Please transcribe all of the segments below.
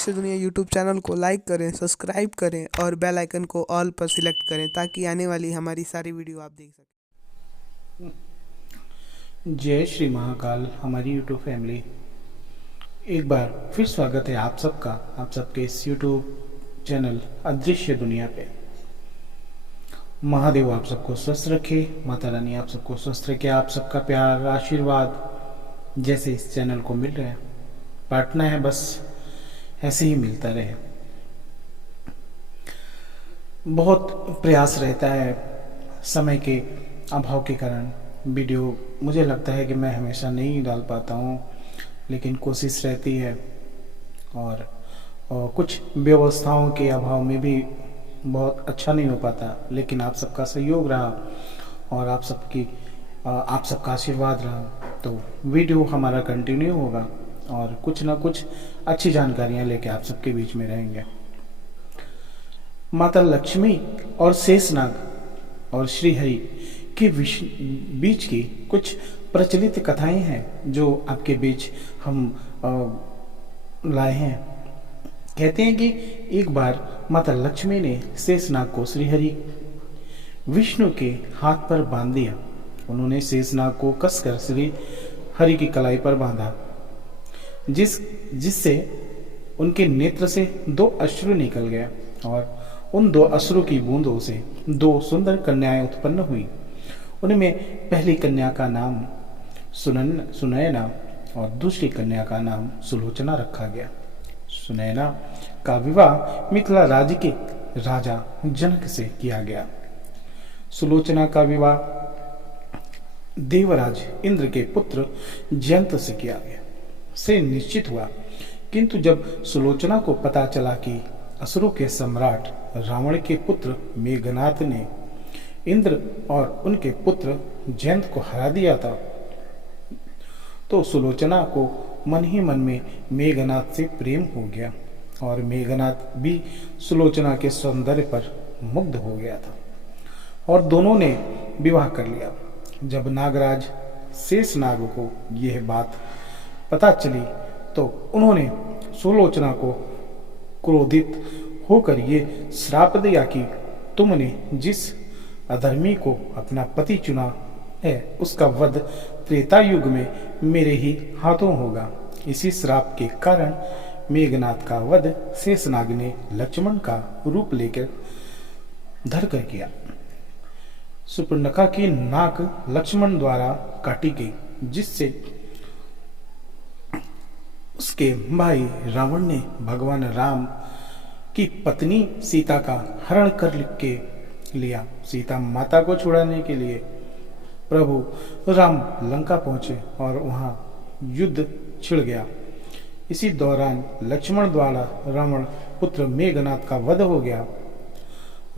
अदृश्य दुनिया YouTube channel को लाइक करें, सब्सक्राइब करें और बेल आइकन को ऑल पर सिलेक्ट करें ताकि आने वाली हमारी सारी वीडियो आप देख सकें। जय श्री महाकाल। हमारी यूट्यूब फैमिली, एक बार फिर स्वागत है आप सबके इस यूट्यूब चैनल अदृश्य दुनिया पे। महादेव आप सबको स्वस्थ रखे, माता रानी आप सबको स्वस्थ रखे। आप सबका प्यार आशीर्वाद जैसे इस चैनल को मिल रहा है, प्रार्थना है बस ऐसे ही मिलता रहे। बहुत प्रयास रहता है, समय के अभाव के कारण वीडियो मुझे लगता है कि मैं हमेशा नहीं डाल पाता हूँ, लेकिन कोशिश रहती है। और कुछ व्यवस्थाओं के अभाव में भी बहुत अच्छा नहीं हो पाता, लेकिन आप सबका सहयोग रहा और आप सबका आशीर्वाद रहा तो वीडियो हमारा कंटिन्यू होगा और कुछ ना कुछ अच्छी जानकारियां लेके आप सबके बीच में रहेंगे। माता लक्ष्मी और शेषनाग और श्री हरि के बीच की कुछ प्रचलित कथाएं हैं जो आपके बीच हम लाए हैं। कहते हैं कि एक बार माता लक्ष्मी ने शेषनाग को श्री हरि विष्णु के हाथ पर बांध दिया। उन्होंने शेषनाग को कसकर श्री हरि की कलाई पर बांधा, जिससे उनके नेत्र से 2 अश्रु निकल गए और उन 2 अश्रु की बूंदों से 2 सुंदर कन्याएं उत्पन्न हुई। उनमें पहली कन्या का नाम सुनैना और दूसरी कन्या का नाम सुलोचना रखा गया। सुनैना का विवाह मिथिला राज्य के राजा जनक से किया गया। सुलोचना का विवाह देवराज इंद्र के पुत्र जयंत से किया गया से निश्चित हुआ, किंतु जब सुलोचना को पता चला कि असुरों के सम्राट रावण के पुत्र मेघनाथ ने इंद्र और उनके पुत्र जयंत को हरा दिया था, तो सुलोचना को मन ही मन में मेघनाथ से प्रेम हो गया और मेघनाथ भी सुलोचना के सौंदर्य पर मुग्ध हो गया था और दोनों ने विवाह कर लिया। जब नागराज शेषनाग को यह बात पता चली तो उन्होंने सुलोचना को क्रोधित होकर ये श्राप दिया कि तुमने जिस अधर्मी को अपना पति चुना है उसका वध त्रेता युग में मेरे ही हाथों होगा। इसी श्राप के कारण मेघनाथ का वध शेषनाग ने लक्ष्मण का रूप लेकर धरकर किया। सुपर्णखा की नाक लक्ष्मण द्वारा काटी गई, जिससे उसके भाई रावण ने भगवान राम की पत्नी सीता का हरण कर के लिया। सीता माता को छुड़ाने के लिए प्रभु राम लंका पहुंचे और वहां युद्ध छिड़ गया। इसी दौरान लक्ष्मण द्वारा रावण पुत्र मेघनाथ का वध हो गया।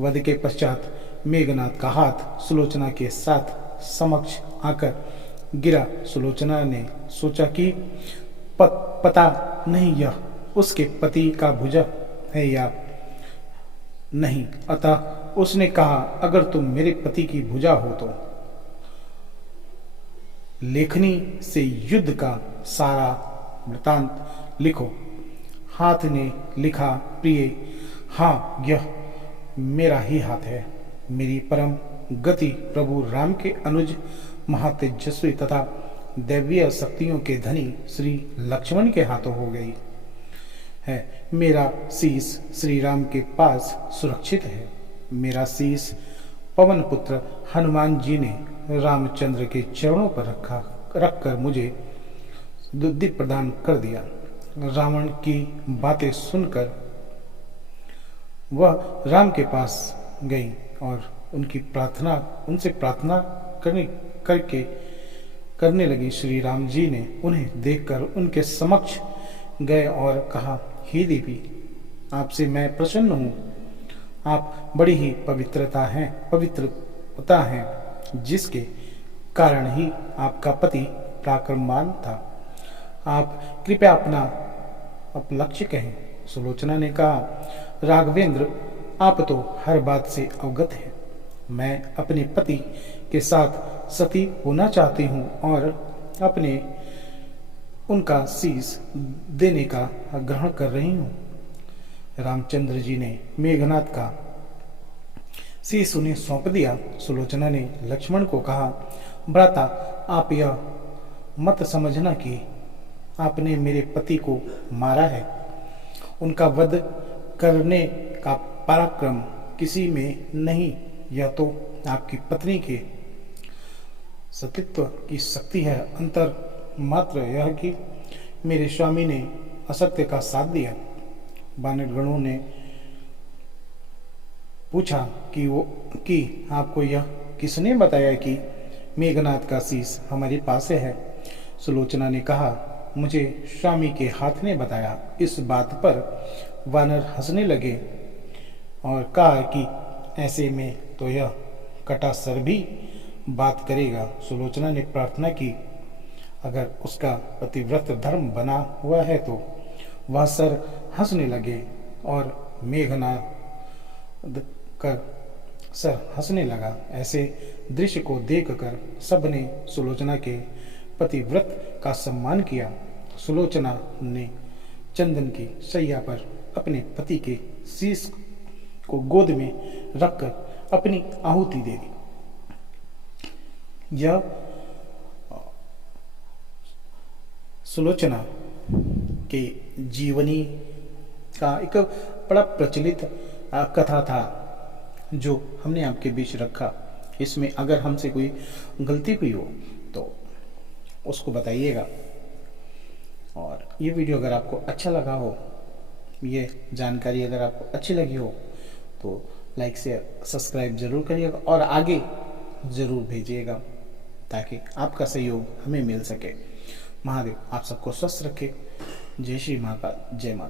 वध के पश्चात मेघनाथ का हाथ सुलोचना के साथ समक्ष आकर गिरा। सुलोचना ने सोचा कि पता नहीं यह उसके पति का भुजा है या नहीं, अतः उसने कहा, अगर तुम मेरे पति की भुजा हो तो लेखनी से युद्ध का सारा वृतांत लिखो। हाथ ने लिखा, प्रिय, हाँ यह मेरा ही हाथ है। मेरी परम गति प्रभु राम के अनुज महातेजस्वी तथा दैवीय शक्तियों के धनी श्री लक्ष्मण के हाथों हो गई है। मेरा शीश श्री राम के पास सुरक्षित है। मेरा शीश पवन पुत्र हनुमान जी ने रामचंद्र के चरणों पर रखकर मुझे बुद्धि प्रदान कर दिया। रावण की बातें सुनकर वह राम के पास गई और उनसे प्रार्थना करने लगी। श्री राम जी ने उन्हें देखकर उनके समक्ष गए और कहा, हे देवी, आपसे मैं प्रसन्न हूँ। आप बड़ी ही पवित्रता हैं, जिसके कारण ही आपका पति पराक्रमवान था। आप कृपया अपना उपलक्ष्य कहें। सुलोचना ने कहा, राघवेंद्र, आप तो हर बात से अवगत हैं। मैं अपने पति के साथ सती होना चाहती हूँ और उनका शीश देने का ग्रहण कर रही हूँ। रामचंद्र जी ने मेघनाथ का शीश उन्हें सौंप दिया। सुलोचना ने लक्ष्मण को कहा, भ्राता, आप यह मत समझना कि आपने मेरे पति को मारा है। उनका वध करने का पराक्रम किसी में नहीं, यह तो आपकी पत्नी के सतीत्व की शक्ति है। अंतर मात्र यह कि मेरे स्वामी ने असत्य का साथ दिया। वानरगणों ने पूछा कि आपको यह किसने बताया कि मेघनाथ का शीश हमारे पास है? सुलोचना ने कहा, मुझे स्वामी के हाथ ने बताया। इस बात पर वानर हंसने लगे और कहा कि ऐसे में तो यह कटा सर भी बात करेगा। सुलोचना ने प्रार्थना की, अगर उसका पतिव्रत धर्म बना हुआ है तो वह सर हंसने लगे और मेघनाथ कर सर हंसने लगा। ऐसे दृश्य को देखकर सबने सुलोचना के पतिव्रत का सम्मान किया। सुलोचना ने चंदन की शैया पर अपने पति के शीश को गोद में रखकर अपनी आहुति दे दी। यह सुलोचना के जीवनी का एक बड़ा प्रचलित कथा था जो हमने आपके बीच रखा। इसमें अगर हमसे कोई गलती हुई हो तो उसको बताइएगा। और ये वीडियो अगर आपको अच्छा लगा हो, ये जानकारी अगर आपको अच्छी लगी हो तो लाइक शेयर सब्सक्राइब जरूर करिएगा और आगे ज़रूर भेजिएगा ताकि आपका सहयोग हमें मिल सके। महादेव आप सबको स्वस्थ रखे। जय श्री महाकाल, जय माता।